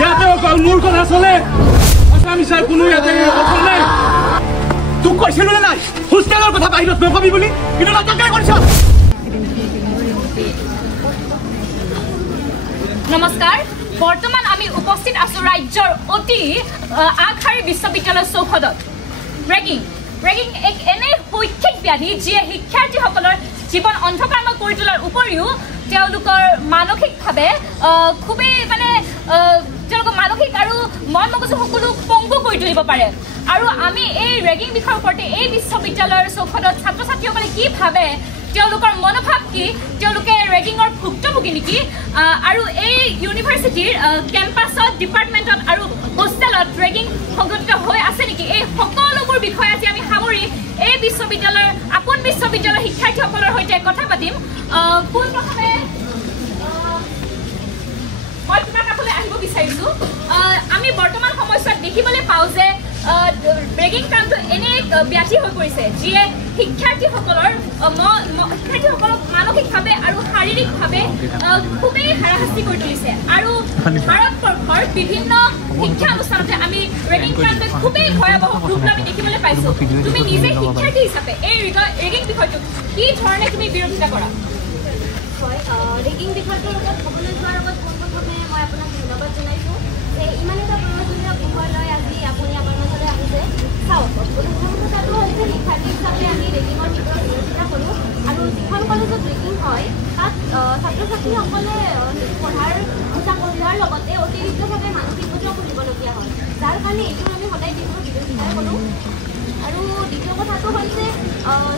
ইয়াতে অকল মোৰ কথা চলে সঁচা মিছা কোনো ইয়াতে কথা নাই তোক কৈছিলো নে নাই হোষ্টেলৰ কথা বাহিৰত নকবি বুলি কিন্তু নাটকে কৰিছ নমস্কাৰ বৰ্তমান আমি উপস্থিত আছো ৰাজ্যৰ অতি আগশাৰী বিশ্ববিদ্যালয় চৌহদত ৰেগিং এক এনে শৈক্ষিক ব্যাধি যিয়ে শিক্ষাৰ্থীসকলৰ জীৱন অন্ধকাৰময় কৰি তোলাৰ উপৰিও তেওঁলোকৰ মানসিকভাৱে খুবেই মানে তেওঁলোকৰ মানসিক আৰু মন মগজু সকলো পংগু কৰি তুলিব পাৰে আৰু আমি এই ৰেগিং বিষয়ৰ ওপৰতে এই বিশ্ববিদ্যালয়ৰ চৌহদত ছাত্ৰ ছাত্ৰীসকলে কি ভাবে তেওঁলোকৰ মনোভাৱ কি তেওঁলোকে ৰেগিঙৰ ভুক্তভোগী নেকি আৰু এই ইউনিভাৰ্চিটিৰ কেম্পাছত ডিপাৰ্টমেণ্টত আৰু হোষ্টেলত ৰেগিং সংঘটিত হৈ আছে নেকি এই সকলোবোৰ বিষয় আজি আমি সামৰি এই বিশ্ববিদ্যালয়ৰ আপোন বিশ্ববিদ্যালয়ৰ শিক্ষাৰ্থীসকলৰ সৈতে কথা পাতিম পোনপ্ৰথমে মই তোমাৰ কাষলৈ আহিব বিচাৰিছোঁ আমি বৰ্তমান সময়ছোৱাত দেখিবলৈ পাওঁ যে ৰেগিং কামটো এনে এক ব্যাধি হৈ পৰিছে যিয়ে শিক্ষাৰ্থীসকলক মানসিকভাৱে আৰু শাৰীৰিকভাৱে খুবেই হাৰাশাস্তি কৰি তুলিছে আৰু ভাৰতবৰ্ষৰ বিভিন্ন শিক্ষানুষ্ঠানতে আমি ৰেগিং কামটো খুবেই ভয়াৱহ ৰূপ আমি দেখিবলৈ পাইছোঁ তুমি নিজে শিক্ষাৰ্থী হিচাপে এই ৰেগিং বিষয়টোক কি ধৰণে তুমি বিৰোধিতা কৰা হয় ৰেগিং বিষয়টোৰ ওপৰত ক'বলৈ যোৱাৰ আগত পোনপ্ৰথমে মই আপোনাক ধন্যবাদ জনাইছোঁ যে ইমান এটা প্ৰয়োজনীয় বিষয় লৈ আজি আপুনি আমাৰ মাজলৈ আহিছে চাওক প্ৰথম কথাটো হৈছে শিক্ষাৰ্থী হিচাপে আমি ৰেগিঙৰ তীব্ৰ বিৰোধিতা কৰোঁ আৰু যিখন কলেজত ৰেগিং হয় তাত ছাত্ৰ ছাত্ৰীসকলে পঢ়াৰ ইচ্ছা কৰাৰ লগতে অতিৰিক্তভাৱে মানসিক বোজা কৰিবলগীয়া হয় যাৰ কাৰণে এইটো আমি সদায় তীব্ৰ বিৰোধিতা কৰোঁ আৰু দ্বিতীয় কথাটো হৈছে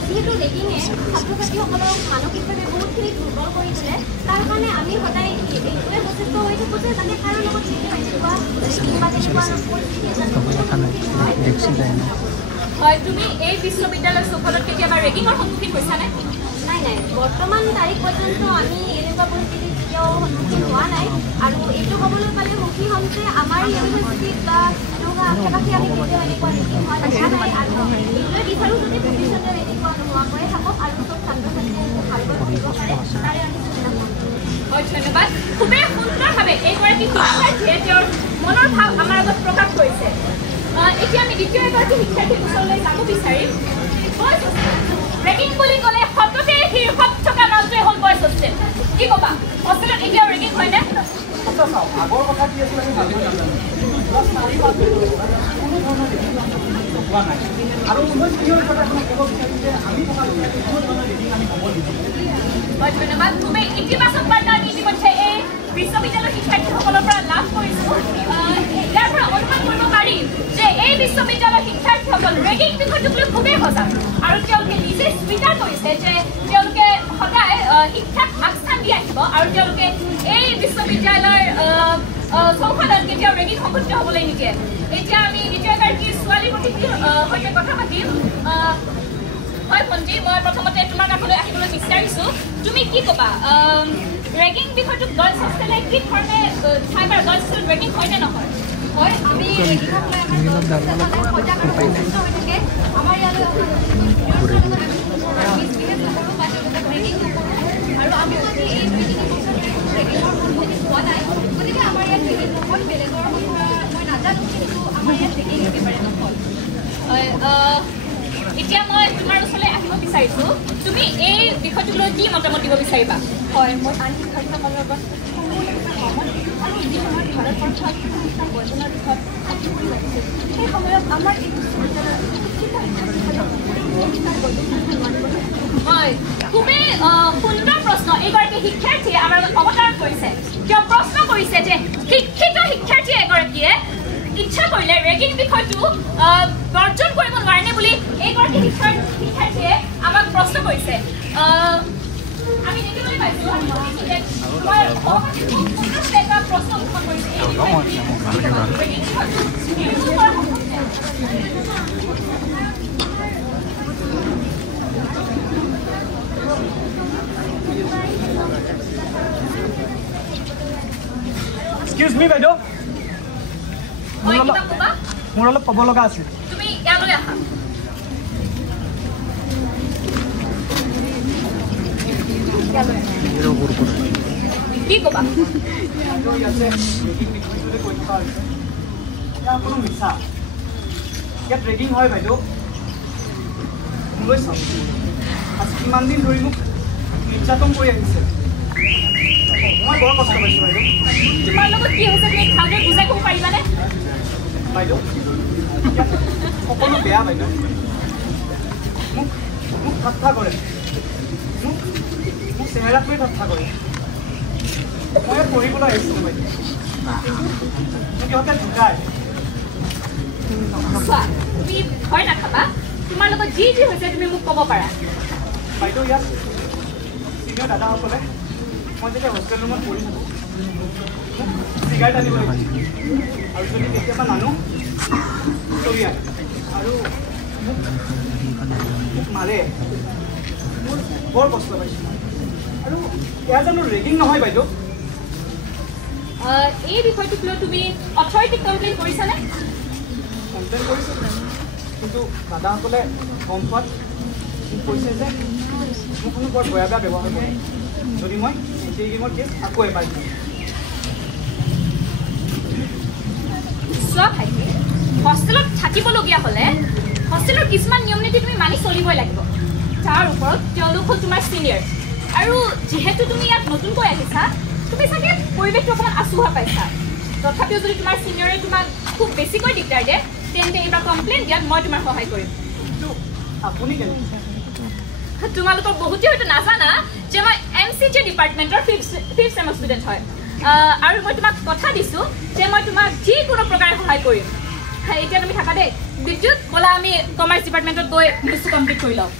যিহেতু ৰেগিঙে ছাত্ৰ ছাত্ৰীসকলক মানসিকভাৱে বহুতখিনি দুৰ্বল কৰি তোলে তাৰ কাৰণে আমি সদায় এইটোৱে সচেষ্ট হৈ থাকোঁ যে যাতে কাৰো লগত তেনেকুৱা হয় তুমি এই বিশ্ববিদ্যালয়ৰ চৌহদত কেতিয়াবা ৰেগিঙৰ সন্মুখীন হৈছানে নাই বৰ্তমান তাৰিখ পৰ্যন্ত আমি এনেকুৱা পৰিস্থিতিত কেতিয়াও সন্মুখীন হোৱা নাই আৰু এইটো ক'বলৈ পালে সুখী হ'ম যে আমাৰ ইউনিভাৰ্চিটিত বা এনেকুৱা আশে পাশে আমি কেতিয়াও এনেকুৱা ৰেগিং হোৱা দেখা নাই আৰু এইটোৱে বিচাৰোঁ যদি ভৱিষ্যতে এনেকুৱা নোহোৱাকৈ থাকক আৰু চব ছাত্ৰ ছাত্ৰীয়ে ভালকৈ পঢ়িব পাৰে তাৰে আমি চেষ্টা কৰিম হয় ধন্যবাদ খুবেই সুন্দৰভাৱে এইগৰাকী শিক্ষাৰ্থীয়ে তেওঁৰ মনৰ ভাৱ আমাৰ আগত প্ৰকাশ কৰিছে এতিয়া আমি দ্বিতীয় এগৰাকী শিক্ষাৰ্থীৰ ওচৰলৈ যাব বিচাৰিম ৰেগিং বুলি ক'লে সততে শীৰ্ষত থকা নামটোৱে হ'ল বয়ছ হোষ্টেল কি ক'বা হোষ্টেলত এতিয়াও ৰেগিং হয়নে আগৰ কথা কি আছিল আমি আৰু ধন্যবাদ খুবেই ইতিবাচক বাৰ্তা আমি ইতিমধ্যে এই বিশ্ববিদ্যালয়ৰ শিক্ষাৰ্থীসকলৰ পৰা লাভ কৰিছোঁ ইয়াৰ পৰা অনুমান কৰিব পাৰি যে এই বিশ্ববিদ্যালয়ৰ শিক্ষাৰ্থীসকল ৰেগিং বিষয়টোক লৈ খুবেই সজাগ আৰু তেওঁলোকে নিজে স্বীকাৰ কৰিছে যে তেওঁলোকে সদায় শিক্ষাক আগস্থান দি আহিব আৰু তেওঁলোকে এই বিশ্ববিদ্যালয়ৰ চৌহদত কেতিয়াও ৰেগিং সংঘটিত হ'বলৈ নিদিয়ে এতিয়া আমি দ্বিতীয় এগৰাকী ছোৱালী গতিকে সৈতে কথা পাতিম হয় ভণ্টি মই প্ৰথমতে তোমাৰ কাষলৈ আহিবলৈ বিচাৰিছোঁ তুমি কি ক'বা ৰেগিং বিষয়টোক গাৰ্লছ হোষ্টেলে কি ধৰণে চাই বাৰু গাৰ্লছ হোষ্টেলত ৰেগিং হয়নে নহয় হয় আমি ৰেগিঙক লৈ সজাগ আৰু সচেষ্ট হৈ থাকে আমাৰ ইয়ালৈ আৰু আমি যদি এই 2-3 বছৰ ৰেগিঙৰ সন্মুখীন হোৱা নাই গতিকে আমাৰ ইয়াত ৰেগিং নহয় বেলেগৰ কথা মই নাজানো কিন্তু আমাৰ ইয়াত ৰেগিং একেবাৰে নহয় এতিয়া মই তোমাৰ ওচৰলৈ আহিব বিচাৰিছোঁ তুমি এই বিষয়টোক লৈ কি মতামত দিব বিচাৰিবা হয় মই আন শিক্ষাৰ্থীসকলৰ লগত সম্পূৰ্ণ আৰু যি সময়ত ভাৰতবৰ্ষত শিক্ষানুষ্ঠান বৰ্জনৰ দিশত আগবাঢ়ি লাগিছিল সেই সময়ত আমাৰ এই বিশ্ববিদ্যালয়ৰ শিক্ষিত হয় খুবেই সুন্দৰ প্ৰশ্ন এইগৰাকী শিক্ষাৰ্থীয়ে আমাৰ লগত অৱতাৰণ কৰিছে তেওঁ প্ৰশ্ন কৰিছে যে শিক্ষিত শিক্ষাৰ্থী এগৰাকীয়ে ইচ্ছা কৰিলে ৰেগিং বিষয়টো বৰ্জন কৰিব নোৱাৰেনে বুলি এইগৰাকী শিক্ষাৰ্থীয়ে আমাক প্ৰশ্ন কৰিছে আমি দেখিবলৈ পাইছোঁ এটা প্ৰশ্ন উত্থাপন কৰিছে এক্সকিউজ মি বাইদেউ মোৰ অলপ ক'ব লগা আছে তুমি ইয়ালৈ আহা কি ক'বা বুলি কৈ থকা হৈছে ইয়াৰ কোনো মিছা ইয়াত ৰেগিং হয় বাইদেউ লৈ চাওক আজি কিমান দিন ধৰি মোক নিৰ্যাতন কৰি আহিছে মই বৰ কষ্ট পাইছোঁ বাইদেউ তোমাৰ লগত কি হৈছে তুমি ভালদৰে বুজাই ক'ব পাৰিবানে বাইদেউ ইয়াত সকলো বেয়া বাইদেউ মোক ঠাট্টা কৰে মোক চেহেৰাত কৰি ঠাট্টা কৰে মই ইয়াত পঢ়িবলৈ আহিছিলোঁ বাইদেউ মোক ইহঁতে ঢুকায় তুমি ভয় নাখাবা তোমাৰ লগত যি যি হৈছে তুমি মোক ক'ব পাৰা বাইদেউ ইয়াত চিনিয়ৰ দাদাসকলে মই যেতিয়া হোষ্টেল ৰুমত পঢ়ি থাকোঁ চিগাৰেট আনিব লাগিব আৰু যদি কেতিয়াবা নানো চলিয়াই আৰু মোক মাৰে মোৰ বৰ কষ্ট পাইছোঁ আৰু এয়া জানো ৰেগিং নহয় বাইদেউ এই বিষয়টোক লৈ তুমি অথৰিটিক কমপ্লেইন কৰিছানে কমপ্লেইন কৰিছোঁ কিন্তু দাদাসকলে গম পোৱাত মোক কৈছে যে মোক কোনো বৰ বেয়া বেয়া ব্যৱহাৰ কৰে যদি মই এটি গেমৰ কেছ আকৌ এবাৰ দিওঁ চোৱা ভাইটি হোষ্টেলত থাকিবলগীয়া হ'লে হোষ্টেলৰ কিছুমান নিয়ম নীতি তুমি মানি চলিবই লাগিব তাৰ ওপৰত তেওঁলোক হ'ল তোমাৰ ছিনিয়ৰ আৰু যিহেতু তুমি ইয়াত নতুনকৈ আহিছা তুমি চাগে পৰিৱেশটো অকণমান আচুহা পাইছা তথাপিও যদি তোমাৰ ছিনিয়ৰে তোমাক খুব বেছিকৈ দিগদাৰ দিয়ে তেন্তে এইবাৰ কমপ্লেইন দিয়াত মই তোমাৰ সহায় কৰিম কিন্তু আপুনি কেনেকৈ তোমালোকৰ বহুতে হয়তো নাজানা যে মই MCJ ডিপাৰ্টমেণ্টৰ ফিফ্থ ছেমৰ ষ্টুডেণ্ট হয় আৰু মই তোমাক কথা দিছোঁ যে মই তোমাক যিকোনো প্ৰকাৰে সহায় কৰিম এতিয়া তুমি থাকা দেই বিদ্যুৎ ব'লা আমি কমাৰ্চ ডিপাৰ্টমেণ্টত গৈ নিউজটো কমপ্লিট কৰি লওঁ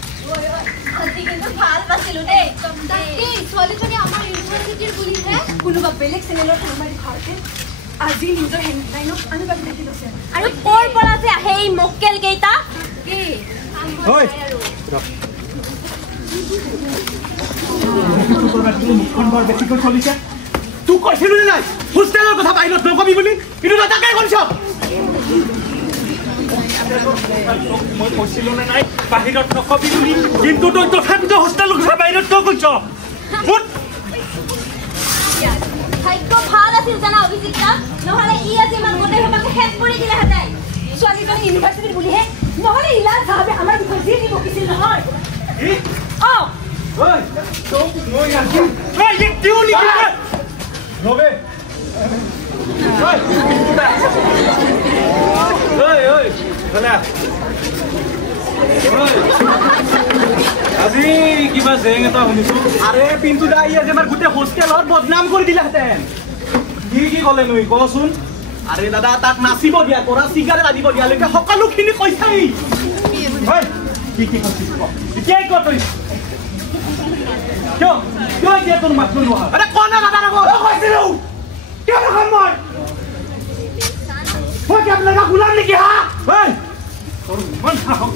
কিন্তু ভাল পাইছিলোঁ দেই ছোৱালীজনী আমাৰ ইউনিভাৰ্চিটিৰ বুলিহে কোনোবা বেলেগ চেনেলৰ সোমাই ঘৰতে আজি নিজৰ হেণ্ডলাইনত আনিব দেখি লৈছে আৰু ক'ৰ পৰা যে আহে এই মক্কেল কেইটা কি মুখখন বৰ বেছিকৈ চলিছে তোক কৈছিলো নে নাই হোষ্টেলৰ কথা বাহিৰত নকবি বুলি কিন্তু তাকে কৰিছ মই কৈছিলো নে নাই বাহিৰত নকবি বুলি কিন্তু তই তথাপিতো হোষ্টেলৰ কথা বাহিৰত তই কৈছ ভাগ্য ভাল আছিল জানা অভিজিতা নহ'লে ই আজি ইমান গোটেই সবাকে শেষ কৰি দিলেহেঁতেন ছোৱালীজনী ইউনিভাৰ্চিটিৰ বুলিহে নহ'লে ইলাজ চাহাবে আমাৰ বিষয়ে যি দিব কিছিল নহয় আজি কিবা জেং এটা শুনিছো আৰে পিন্তু দা ই আজি আমাৰ গোটেই হোষ্টেলত বদনাম কৰি দিলেহেঁতেন কি ক'লে নুই কচোন আৰে দাদা তাক নাচিব দিয়া কৰা চিগাৰেট আদিব দিয়ালৈকে সকলোখিনি কৈছাই কি কৈছিস কিয় তই কিয় কিয় এতিয়া তোৰ মাতটো নোহোৱা আৰে কোন দাদা কৈছিলো কিয় নকম মই কি আপোনাক গুলাম নেকি হা তোৰ মন সাহস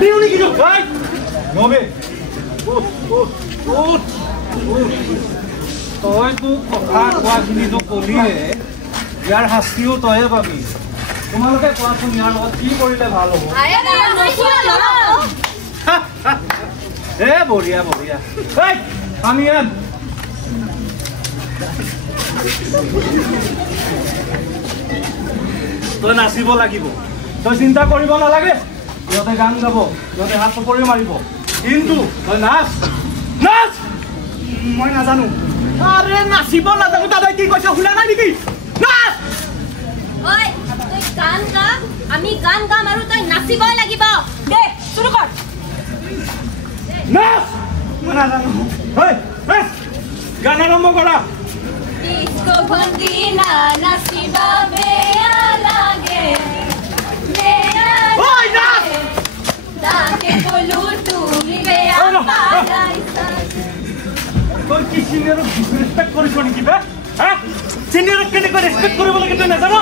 Piuni gitu, right? Nobe. Toy tu kokar wajini tu koliye. Yar hastiyo toye babi. Tumaloke koasun yar logot ki korile bhalo hobo. Aye na noshilo. Boria. Hey, Amian. তই নাচিব লাগিব তই চিন্তা কৰিব নালাগে ইহঁতে গান গাব ইহঁতে হাত চপৰি মাৰিব কিন্তু তই নাচ মই নাজানো আৰে নাচিব নাজানো দাদাই কি কৈছে শুনা নাই নেকি নাচ ঐ তই গান গা আমি গান গাম আৰু তই নাচিবই লাগিব দে শুৰু কৰ নাচ মই নাজানো গান আৰম্ভ কৰা इसको भंगी ना नसीबा बेया लागे मेरा ओए नाच ताके बोलू तू भी बेया पाइसा तोर की सीनियर रिस्पेक्ट करिस नेকি बे হ্যাঁ সিনিয়র কেনে করে রেসপেক্ট কৰিব লাগে তুই না জানো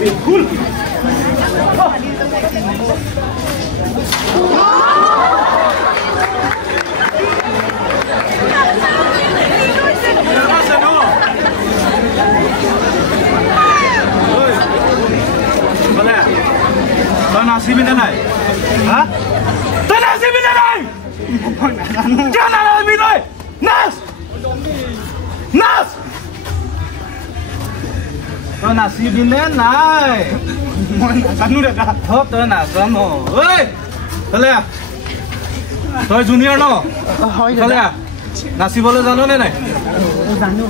বিলকুল নাচিবি না নাই হ্যাঁ তই নাচিবি না নাই মই নাজানো কিয় নাজানিবি তই নাচ নাচ তই নাচিবি নে নাই মই নাজানো দাদা তই নাজানো ঐ চলে তই জুনিয়ৰ ন চলে নাচিবলৈ জানো নে নাই জানো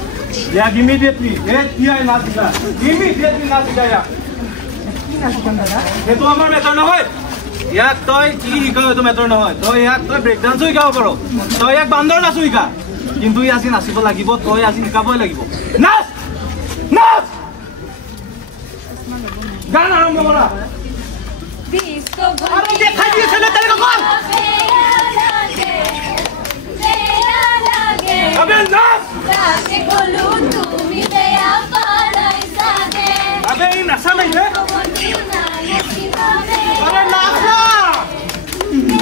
ইয়াক ইমিডিয়েটলি এতিয়াই নাচিবা ইমিডিয়েটলি নাচিবা ইয়াক সেইটো আমাৰ মেটাৰ নহয় ইয়াক তই কি শিকাও এইটো মেটাৰ নহয় তই ইয়াক তই ব্ৰেক ডান্সো শিকাব পাৰ তই ইয়াক বান্দৰ নাচো শিকা কিন্তু ই আজি নাচিব লাগিব তই আজি শিকাবই লাগিব নাচ নাচ গান আৰম্ভ কৰা দেখাই দিয়েছে না তেলে কখন আবে নাচ তাকে বলু তুমি দেয়া পালাইছা দে আবে এই নাচা নাই রে আরে নাচ না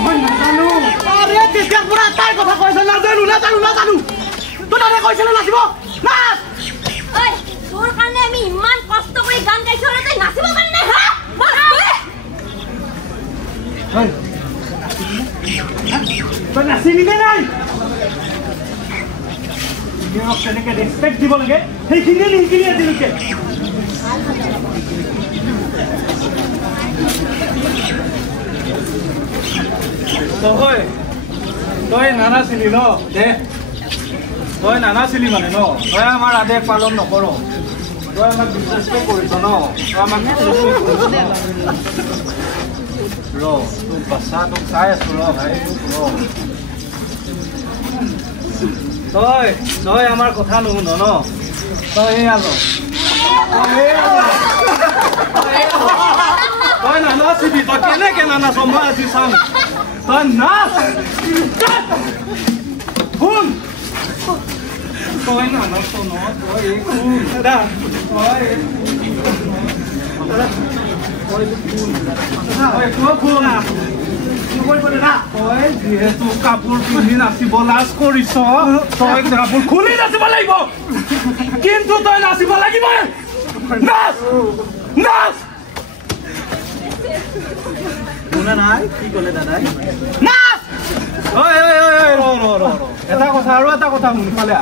মই নাজানো আরে তেতিয়া পুরা তাই কথা কইছ নাজানো নাজানো নাজানো তো তারে কইছিল নাচিব নাচ ঐ তোৰ কাৰণে আমি ইমান কষ্ট কৰি গান গাইছো আৰু তই নাচিব পাৰি নাই হা ঐ তই নাচিবি নে নাই ইয়াক কেনেকে ৰেসপেক্ট দিব লাগে সেইখিনি নিশিকিলি আজিলৈকে তই নানাচিলি ন দে তই নানাচিলি মানে ন তই আমাৰ আদেশ পালন নকৰ তই আমাক ডিছৰেসপেক্ট কৰিছ ন তই আমাক ৰ তোৰ বাচ্চা তোক চাই আছো ৰ ভাই ৰ তই আমাৰ কথা নুশুন ন তই এয়া ল তই নানাচিবি তই কেনেকে নানাচ মই আজি চাম তই নাচ শুন তই নানাচ ন তই শুন দাদা তই যিহেতু কাপোৰ পিন্ধি নাচিব লাজ কৰিছ তই কাপোৰ খুলি নাচিব লাগিব কিন্তু তই নাচিব লাগিব নাচ নাচ শুনা নাই কি ক'লে দাদাই নাচ এটা কথা আৰু এটা কথা শুনিফালে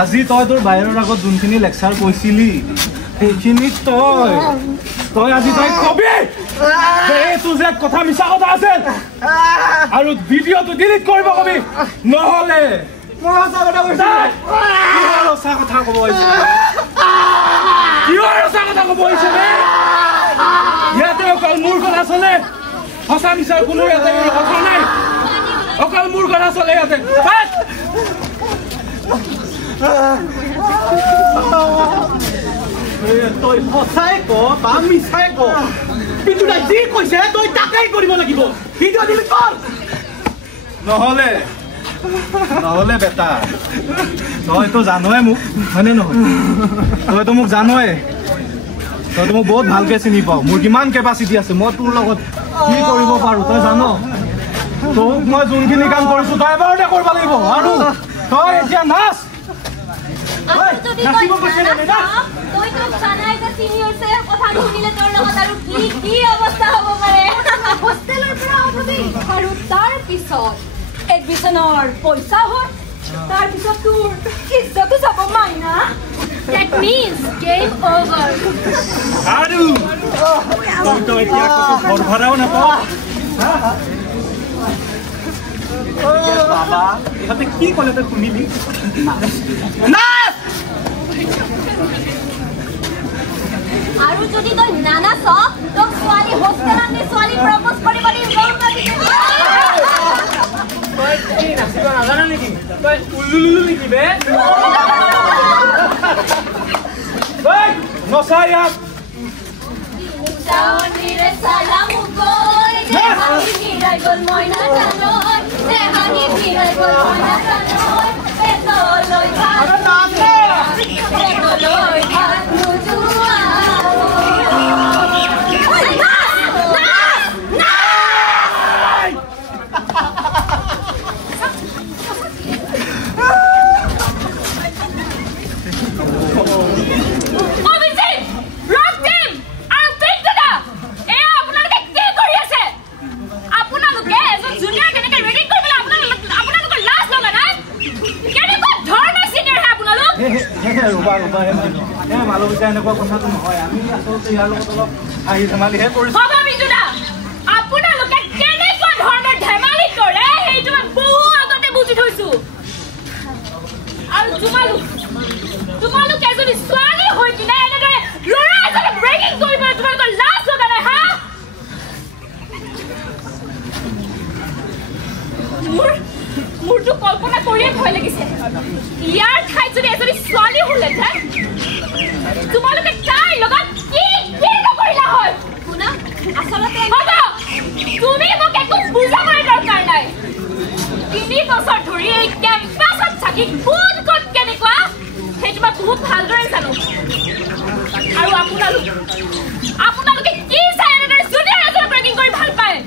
আজি তই তোৰ বাহিৰৰ আগত যোনখিনি লেকচাৰ কৈছিলি সেইখিনি তই আজি তই কবি এইটো যে কথা মিছা কথা আছে আৰু ভিডিঅ'টো ডিলিট কৰিব কবি নহ'লে সঁচা কথা ক'ব ইয়াতে অকল মোৰ কথা চলে সঁচা মিছাৰ কোনো ইয়াতে কথা নাই অকল মোৰ কথা চলে ইয়াতে তই সঁচাই ক বা মিছাই ক কিন্তু যি কৈছে তই তাকেই কৰিব লাগিব ভিডিঅ' ডিলিট কৰ নহ'লে বেটা তইতো জানই মোক হয়নে নহয় তইতো মোক জানই তইতো মোক বহুত ভালকে চিনি পাওঁ মোৰ কিমান কেপাচিটি আছে মই তোৰ লগত কি কৰিব পাৰোঁ তই জান তোক মই যোনখিনি কাম কৰিছোঁ তই এবাৰতে কৰিব লাগিব আৰু তই এতিয়া নাচ নাচিব কৈছে নে নাচ তই তো জানাই যে সিনিয়ৰছে কথা শুনিলে তোৰ লগত আৰু কি অৱস্থা হ'ব পাৰে হোষ্টেলৰ পৰা আবদি আৰু তাৰ পিছত এডমিশনৰ পইচা হয় তাৰ পিছত তোৰ ইজ্জত যাব মাইনা that means game over আৰু তই এতিয়া ঘৰ ভাড়াও নাপাৱ বাবা ইহঁতে কি ক'লে তই শুনিলি নাচ আৰু যদি তই নানাচ তোক ছোৱালী হোষ্টেলত নি ছোৱালী প্ৰপ'জ কৰিব দিব তই কি নাচিব নাজানা নেকি তই উল্লুলুলু নেকি বে নচা ইয়াত চাৱনীৰে চালামু গৈ দেহানি ভিৰাই গ'ল মইনা জানৈ দেহানি ভিৰাই গ'ল মইনা জানৈ পেটলৈ ভাত নোযোৱা আপোনালোকে ৰবা ৰবা মালবিকা এনেকুৱা কথাটো নহয় আমি আচলতে ইয়াৰ লগত অলপ হাঁহি ধেমালিহে কৰিছোঁ আপোনালোকে কেনেকুৱা ধৰণৰ ধেমালি কৰে সেইটো মই বহু আগতে বুজি থৈছোঁ আৰু তোমালোকে যদি ছোৱালী হৈ কিনে এনেদৰে ল'ৰা এজনক ব্ৰেকিং কৰিব তোমালোকৰ লাজ লগা নাই হা মোৰতো কল্পনা কৰিয়ে ভয় লাগিছে ইয়াৰ ঠাইত যদি এজনী ছোৱালী হ'লেহেঁতেন তোমালোকে তাইৰ লগত কি নকৰিলা হয় শুনা আচলতে তুমি মোক একো বুজাবৰ দৰকাৰ নাই 3 বছৰ ধৰি এই কেম্পাছত থাকি কোন ক'ত কেনেকুৱা সেইটো মই বহুত ভালদৰে জানো আৰু আপোনালোকে কি চাই এনেদৰে জুনিয়ৰ এজনক ব্ৰেকিং কৰি ভাল পায়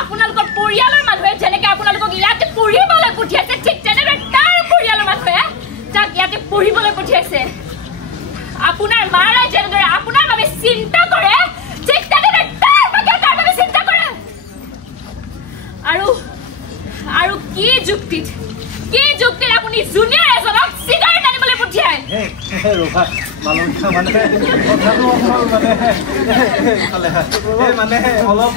আপোনালোকৰ পৰিয়ালৰ মানুহে যেনেকৈ আপোনালোকক ইয়াতে পঢ়িবলৈ পঠিয়াইছে ঠিক তেনেদৰে তাৰ পৰিয়ালৰ মানুহে তাক ইয়াতে পঢ়িবলৈ পঠিয়াইছে আপোনাৰ মাৰে যেনেদৰে আপোনাৰ বাবে চিন্তা কৰে ঠিক তেনেদৰে তাৰ বাবে চিন্তা কৰে আৰু কি যুক্তিত আপুনি জুনিয়ৰ এজনক চিগাৰেট আনিবলৈ পঠিয়ায় ৰবা মালবিকা মানে অলপ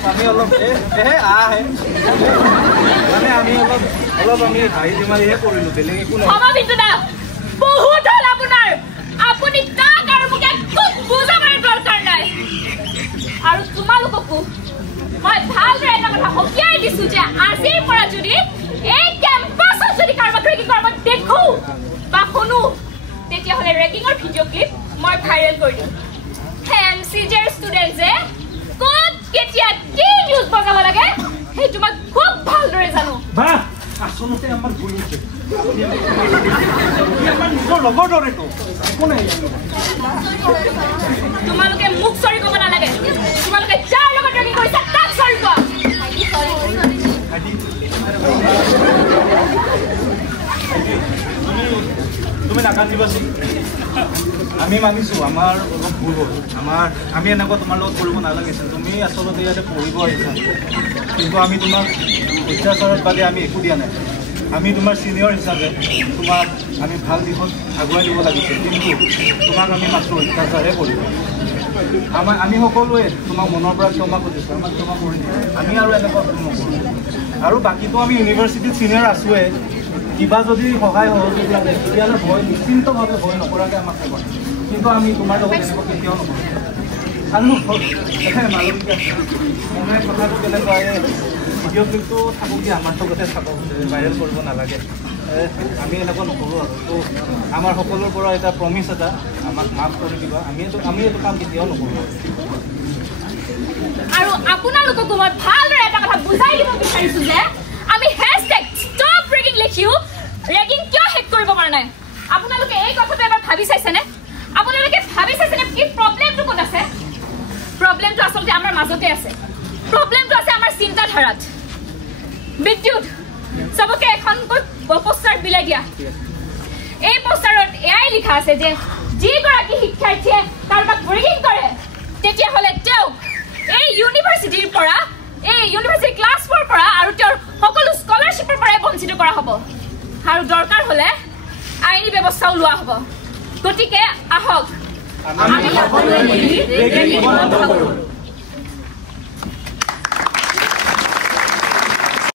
আমি হাঁহি ধেমালিহে কৰিলোঁ বেলেগ একো নহয় বহুত হ'ল আপোনাৰ আপুনি তাক আৰু মোক একো বুজাবৰ দৰকাৰ নাই আৰু তোমালোককো মই ভালদৰে এটা কথা সকীয়াই দিছোঁ যে আজিৰ পৰা যদি এই কেম্পাছত যদি কাৰোবাক ৰেগিং কৰা মই দেখোঁ বা শুনো তেতিয়াহ'লে ৰেগিঙৰ ভিডিঅ' ক্লিপ মই ভাইৰেল কৰি দিম MCJৰ ষ্টুডেণ্টছে ক'ত কেতিয়া কি নিউজ বজাব লাগে সেইটো মই খুব ভালদৰে জানো আচলতে আমাৰ ভুল হৈছে আমাৰ নিজৰ লগৰ দৰেতো একো নাই তোমালোকে মোক চৰি ক'ব নালাগে তোমালোকে যাৰ লগত ৰেগিং কৰিছা তাক চৰি কোৱা তুমি নাকান্দিবাচোন আমি মানিছোঁ আমাৰ অলপ ভুল হ'ল আমি এনেকুৱা তোমাৰ লগত কৰিব নালাগিছিল তুমি আচলতে ইয়াতে পঢ়িব আহিছা কিন্তু আমি তোমাক অত্যাচাৰত বাদে আমি একো দিয়া নাই আমি তোমাৰ ছিনিয়ৰ হিচাপে তোমাক আমি ভাল দিশত আগুৱাই দিব লাগিছিল কিন্তু তোমাক আমি মাত্ৰ অত্যাচাৰহে কৰিলোঁ আমি সকলোৱে তোমাক মনৰ পৰা ক্ষমা কৰিছোঁ আমাক ক্ষমা কৰি দিওঁ আমি আৰু এনেকুৱা ভুল নকৰোঁ আৰু বাকীতো আমি ইউনিভাৰ্চিটিত ছিনিয়ৰ আছোঁৱে কিবা যদি সহায় সহযোগ লাগে তেতিয়াহ'লে নিশ্চিন্তভাৱে ভয় নকৰাকৈ আমাক ক'ব কিন্তু আমি তোমাৰ লগত এনেকুৱা কেতিয়াও নকৰোঁ আৰু মালবিকা মানে কথাটো কেনেকুৱা ভিডিঅ' ক্লিপটো থাকোঁকি আমাৰ লগতে থাকক ভাইৰেল কৰিব নালাগে আমি এনেকুৱা নকৰোঁ আৰু তো আমাৰ সকলোৰ পৰা এটা প্ৰমিছ এটা আমাক মাফ কৰি দিবা আমি এইটো কাম কেতিয়াও নকৰোঁ আৰু আপোনালোককো মই ভালদৰে এটা কথা বুজাই দিব বিচাৰিছোঁ যে আমি হেছটেগ ষ্টপ ৰেগিং লিখিও ৰেগিং কিয় শেষ কৰিব পৰা নাই আপোনালোকে এই কথাটো এবাৰ ভাবি চাইছেনে কি প্ৰব্লেমটো ক'ত আছে প্ৰব্লেমটো আচলতে আমাৰ মাজতে আছে প্ৰব্লেমটো আছে আমাৰ চিন্তাধাৰাত বিদ্যুৎ চবকে এখনকৈ পোষ্টাৰ বিলাই দিয়া এই পোষ্টাৰত এয়াই লিখা আছে যে যিগৰাকী শিক্ষাৰ্থীয়ে কাৰোবাক ৰেগিং কৰে তেতিয়াহ'লে তেওঁক এই ইউনিভাৰ্চিটিৰ পৰা এই ইউনিভাৰ্চিটি ক্লাছৰ পৰা আৰু তেওঁৰ সকলো স্কলাৰশ্বিপৰ পৰাই বঞ্চিত কৰা হ'ব আৰু দৰকাৰ হ'লে আইনী ব্যৱস্থাও লোৱা হ'ব গতিকে আহক আমি সকলোৱে মিলি ৰেগিং বন্ধ কৰোঁ